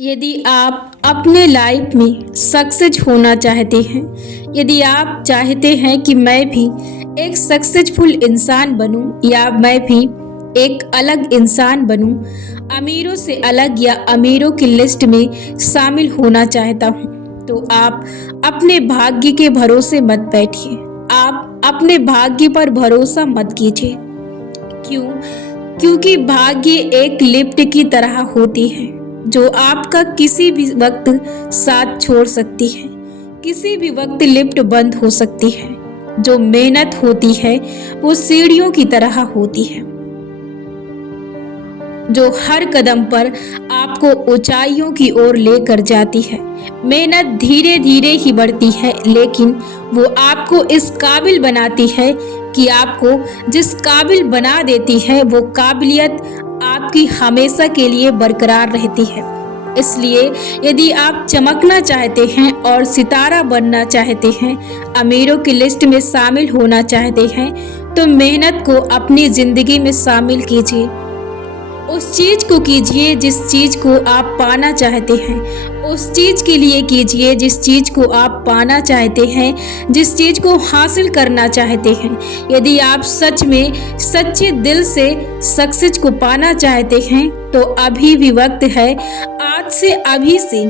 यदि आप अपने लाइफ में सक्सेस होना चाहते हैं, यदि आप चाहते हैं कि मैं भी एक सक्सेसफुल इंसान बनूं या मैं भी एक अलग इंसान बनूं, अमीरों से अलग या अमीरों की लिस्ट में शामिल होना चाहता हूं, तो आप अपने भाग्य के भरोसे मत बैठिए। आप अपने भाग्य पर भरोसा मत कीजिए। क्यों? क्योंकि भाग्य एक लिफ्ट की तरह होती है जो आपका किसी भी वक्त साथ छोड़ सकती है। किसी भी वक्त लिफ्ट बंद हो सकती है। जो मेहनत होती है वो सीढ़ियों की तरह होती है जो हर कदम पर आपको ऊंचाइयों की ओर लेकर जाती है। मेहनत धीरे धीरे ही बढ़ती है, लेकिन वो आपको इस काबिल बनाती है कि आपको जिस काबिल बना देती है वो काबिलियत आपकी हमेशा के लिए बरकरार रहती है। इसलिए यदि आप चमकना चाहते हैं और सितारा बनना चाहते हैं, अमीरों की लिस्ट में शामिल होना चाहते हैं, तो मेहनत को अपनी जिंदगी में शामिल कीजिए। उस चीज को कीजिए जिस चीज को आप पाना चाहते हैं। उस चीज के लिए कीजिए जिस चीज को आप पाना चाहते हैं, जिस चीज को हासिल करना चाहते हैं। यदि आप सच में सच्चे दिल से सक्सेस को पाना चाहते हैं, तो अभी भी वक्त है। आज से, अभी से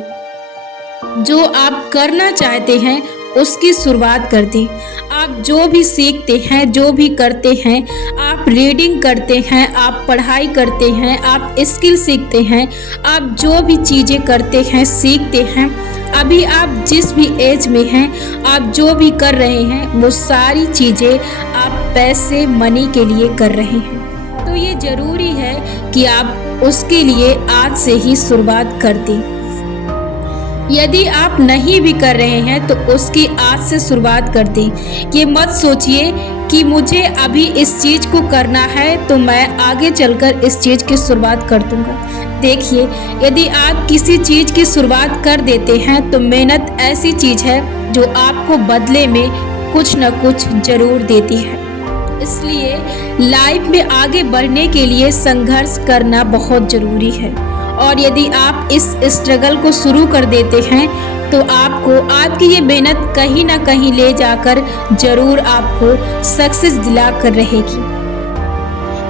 जो आप करना चाहते हैं उसकी शुरुआत कर दें। आप जो भी सीखते हैं, जो भी करते हैं, आप रीडिंग करते हैं, आप पढ़ाई करते हैं, आप स्किल सीखते हैं, आप जो भी चीज़ें करते हैं, सीखते हैं, अभी आप जिस भी एज में हैं, आप जो भी कर रहे हैं, वो सारी चीज़ें आप पैसे मनी के लिए कर रहे हैं। तो ये ज़रूरी है कि आप उसके लिए आज से ही शुरुआत कर दें। यदि आप नहीं भी कर रहे हैं तो उसकी आज से शुरुआत कर दें। ये मत सोचिए कि मुझे अभी इस चीज़ को करना है तो मैं आगे चलकर इस चीज़ की शुरुआत कर दूंगा। देखिए, यदि आप किसी चीज़ की शुरुआत कर देते हैं तो मेहनत ऐसी चीज़ है जो आपको बदले में कुछ न कुछ ज़रूर देती है। इसलिए लाइफ में आगे बढ़ने के लिए संघर्ष करना बहुत ज़रूरी है। और यदि आप इस स्ट्रगल को शुरू कर देते हैं तो आपको आपकी ये मेहनत कहीं ना कहीं ले जाकर जरूर आपको सक्सेस दिला कर रहेगी।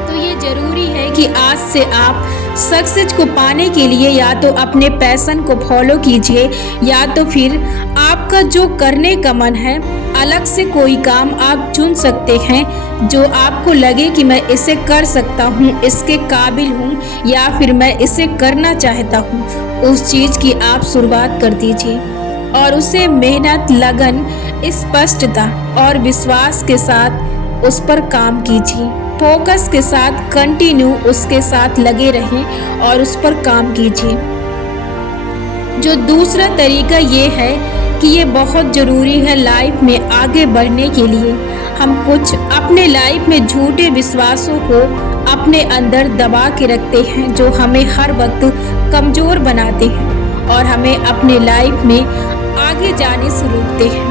तो ये ज़रूरी है कि आज से आप सक्सेस को पाने के लिए या तो अपने पैशन को फॉलो कीजिए, या तो फिर आपका जो करने का मन है अलग से कोई काम आप चुन सकते हैं जो आपको लगे कि मैं इसे कर सकता हूँ, इसके काबिल हूँ, या फिर मैं इसे करना चाहता हूँ। उस चीज़ की आप शुरुआत कर दीजिए और उसे मेहनत, लगन, स्पष्टता और विश्वास के साथ उस पर काम कीजिए। फोकस के साथ कंटिन्यू उसके साथ लगे रहें और उस पर काम कीजिए। जो दूसरा तरीका ये है कि ये बहुत ज़रूरी है लाइफ में आगे बढ़ने के लिए। हम कुछ अपने लाइफ में झूठे विश्वासों को अपने अंदर दबा के रखते हैं जो हमें हर वक्त कमज़ोर बनाते हैं और हमें अपने लाइफ में आगे जाने से रोकते हैं।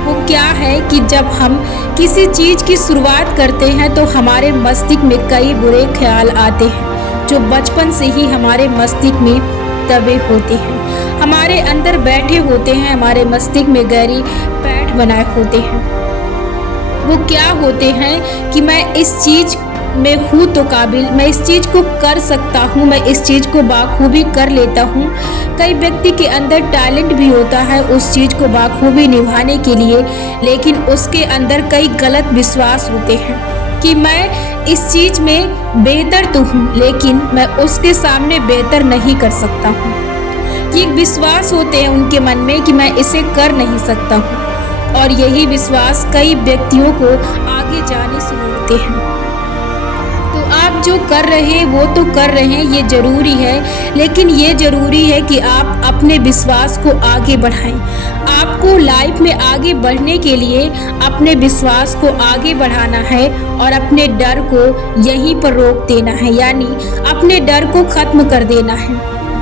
वो क्या है कि जब हम किसी चीज़ की शुरुआत करते हैं तो हमारे मस्तिष्क में कई बुरे ख्याल आते हैं जो बचपन से ही हमारे मस्तिष्क में दबे होते हैं, हमारे अंदर बैठे होते हैं, हमारे मस्तिष्क में गहरी पैठ बनाए होते हैं। वो क्या होते हैं कि मैं इस चीज़ में हूँ तो काबिल, मैं इस चीज़ को कर सकता हूँ, मैं इस चीज़ को बाखूबी कर लेता हूँ। कई व्यक्ति के अंदर टैलेंट भी होता है उस चीज़ को बाखूबी निभाने के लिए, लेकिन उसके अंदर कई गलत विश्वास होते हैं कि मैं इस चीज़ में बेहतर तो हूँ लेकिन मैं उसके सामने बेहतर नहीं कर सकता हूँ। ये विश्वास होते हैं उनके मन में कि मैं इसे कर नहीं सकता हूँ, और यही विश्वास कई व्यक्तियों को आगे जाने से रोकते हैं। तो आप जो कर रहे हैं वो तो कर रहे हैं, ये ज़रूरी है, लेकिन ये ज़रूरी है कि आप अपने विश्वास को आगे बढ़ाएं। आपको लाइफ में आगे बढ़ने के लिए अपने विश्वास को आगे बढ़ाना है और अपने डर को यहीं पर रोक देना है, यानी अपने डर को ख़त्म कर देना है,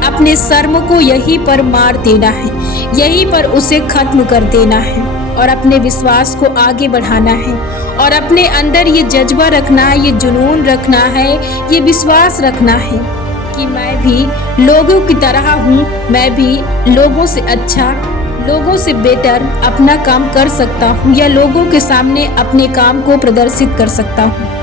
अपने शर्म को यहीं पर मार देना है, यहीं पर उसे ख़त्म कर देना है और अपने विश्वास को आगे बढ़ाना है। और अपने अंदर ये जज्बा रखना है, ये जुनून रखना है, ये विश्वास रखना है कि मैं भी लोगों की तरह हूँ, मैं भी लोगों से अच्छा, लोगों से बेटर अपना काम कर सकता हूँ या लोगों के सामने अपने काम को प्रदर्शित कर सकता हूँ।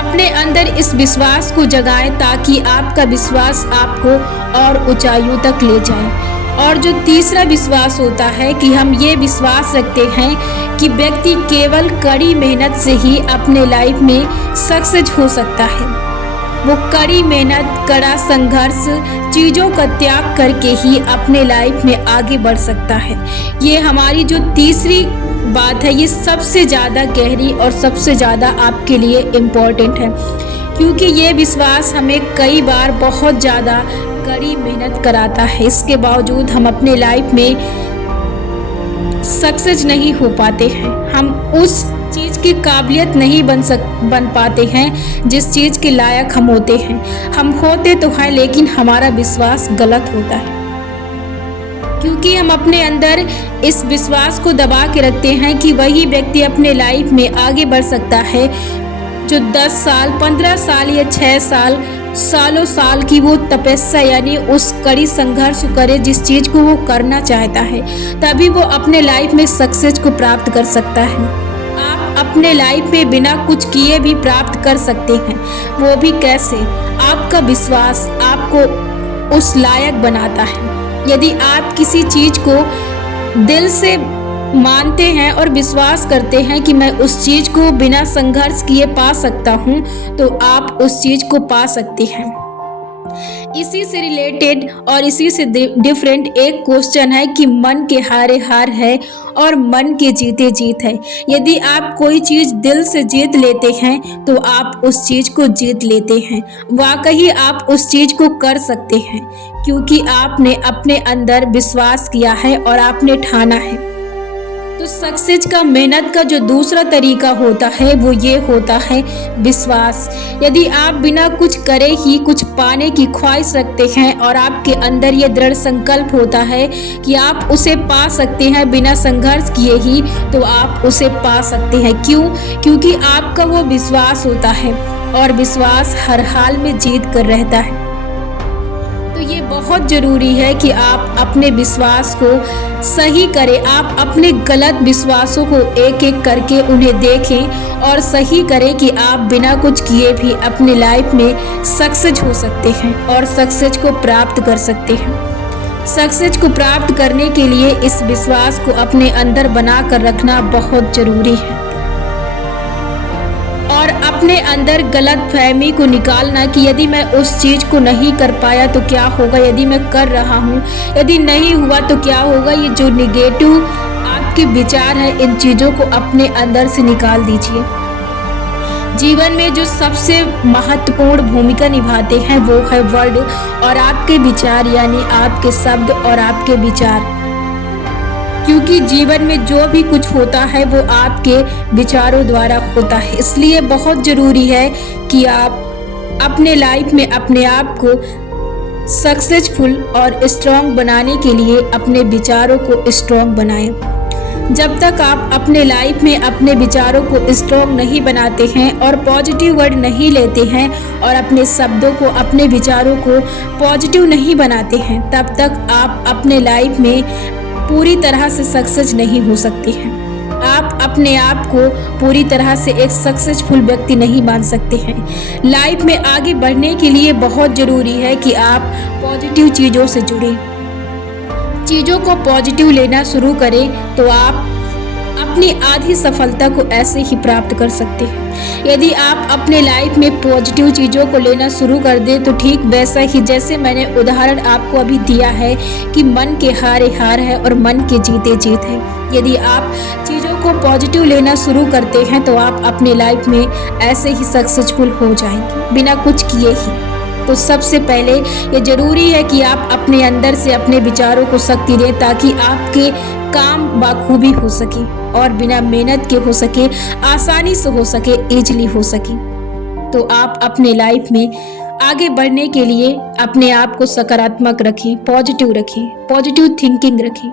अपने अंदर इस विश्वास को जगाएं ताकि आपका विश्वास आपको और ऊंचाइयों तक ले जाए। और जो तीसरा विश्वास होता है कि हम ये विश्वास रखते हैं कि व्यक्ति केवल कड़ी मेहनत से ही अपने लाइफ में सक्सेस हो सकता है। वो कड़ी मेहनत, कड़ा संघर्ष, चीज़ों का त्याग करके ही अपने लाइफ में आगे बढ़ सकता है। ये हमारी जो तीसरी बात है, ये सबसे ज़्यादा गहरी और सबसे ज़्यादा आपके लिए इम्पोर्टेंट है, क्योंकि ये विश्वास हमें कई बार बहुत ज़्यादा कड़ी मेहनत कराता है। इसके बावजूद हम अपने लाइफ में सक्सेस नहीं हो पाते हैं। हम उस चीज़ की काबिलियत नहीं बन पाते हैं जिस चीज़ के लायक हम होते हैं। हम होते तो हैं लेकिन हमारा विश्वास गलत होता है, क्योंकि हम अपने अंदर इस विश्वास को दबा के रखते हैं कि वही व्यक्ति अपने लाइफ में आगे बढ़ सकता है जो 10 साल, 15 साल या 6 साल, सालों साल की वो तपस्या यानी उस कड़ी संघर्ष करे जिस चीज़ को वो करना चाहता है, तभी वो अपने लाइफ में सक्सेस को प्राप्त कर सकता है। आप अपने लाइफ में बिना कुछ किए भी प्राप्त कर सकते हैं। वो भी कैसे? आपका विश्वास आपको उस लायक बनाता है। यदि आप किसी चीज़ को दिल से मानते हैं और विश्वास करते हैं कि मैं उस चीज़ को बिना संघर्ष किए पा सकता हूं, तो आप उस चीज़ को पा सकते हैं। इसी से रिलेटेड और इसी से डिफरेंट एक क्वेश्चन है कि मन के हारे हार है और मन के जीते जीत है। यदि आप कोई चीज़ दिल से जीत लेते हैं तो आप उस चीज़ को जीत लेते हैं। वाकई आप उस चीज़ को कर सकते हैं, क्योंकि आपने अपने अंदर विश्वास किया है और आपने ठाना है। तो सक्सेस का, मेहनत का जो दूसरा तरीका होता है वो ये होता है विश्वास। यदि आप बिना कुछ करे ही कुछ पाने की ख्वाहिश रखते हैं और आपके अंदर ये दृढ़ संकल्प होता है कि आप उसे पा सकते हैं बिना संघर्ष किए ही, तो आप उसे पा सकते हैं। क्यों? क्योंकि आपका वो विश्वास होता है और विश्वास हर हाल में जीत कर रहता है। तो ये बहुत ज़रूरी है कि आप अपने विश्वास को सही करें। आप अपने गलत विश्वासों को एक एक करके उन्हें देखें और सही करें कि आप बिना कुछ किए भी अपने लाइफ में सक्सेस हो सकते हैं और सक्सेस को प्राप्त कर सकते हैं। सक्सेस को प्राप्त करने के लिए इस विश्वास को अपने अंदर बना कर रखना बहुत ज़रूरी है और अपने अंदर गलत फहमी को निकालना कि यदि मैं उस चीज़ को नहीं कर पाया तो क्या होगा, यदि मैं कर रहा हूँ, यदि नहीं हुआ तो क्या होगा। ये जो निगेटिव आपके विचार हैं, इन चीज़ों को अपने अंदर से निकाल दीजिए। जीवन में जो सबसे महत्वपूर्ण भूमिका निभाते हैं वो है वर्ड और आपके विचार, यानी आपके शब्द और आपके विचार, क्योंकि जीवन में जो भी कुछ होता है वो आपके विचारों द्वारा होता है। इसलिए बहुत ज़रूरी है कि आप अपने लाइफ में अपने आप को सक्सेसफुल और स्ट्रॉन्ग बनाने के लिए अपने विचारों को स्ट्रॉन्ग बनाएं। जब तक आप अपने लाइफ में अपने विचारों को स्ट्रॉन्ग नहीं बनाते हैं और पॉजिटिव वर्ड नहीं लेते हैं और अपने शब्दों को, अपने विचारों को पॉजिटिव नहीं बनाते हैं, तब तक आप अपने लाइफ में पूरी तरह से सक्सेस नहीं हो सकती हैं। आप अपने आप को पूरी तरह से एक सक्सेसफुल व्यक्ति नहीं मान सकते हैं। लाइफ में आगे बढ़ने के लिए बहुत ज़रूरी है कि आप पॉजिटिव चीज़ों से जुड़ें, चीज़ों को पॉजिटिव लेना शुरू करें, तो आप अपनी आधी सफलता को ऐसे ही प्राप्त कर सकते हैं। यदि आप अपने लाइफ में पॉजिटिव चीज़ों को लेना शुरू कर दें तो ठीक वैसा ही जैसे मैंने उदाहरण आपको अभी दिया है कि मन के हारे हार है और मन के जीते जीत है। यदि आप चीज़ों को पॉजिटिव लेना शुरू करते हैं तो आप अपने लाइफ में ऐसे ही सक्सेसफुल हो जाएंगे बिना कुछ किए ही। तो सबसे पहले ये ज़रूरी है कि आप अपने अंदर से अपने विचारों को शक्ति दें ताकि आपके काम बखूबी हो सके और बिना मेहनत के हो सके, आसानी से हो सके, ईजिली हो सके। तो आप अपने लाइफ में आगे बढ़ने के लिए अपने आप को सकारात्मक रखें, पॉजिटिव रखें, पॉजिटिव थिंकिंग रखें।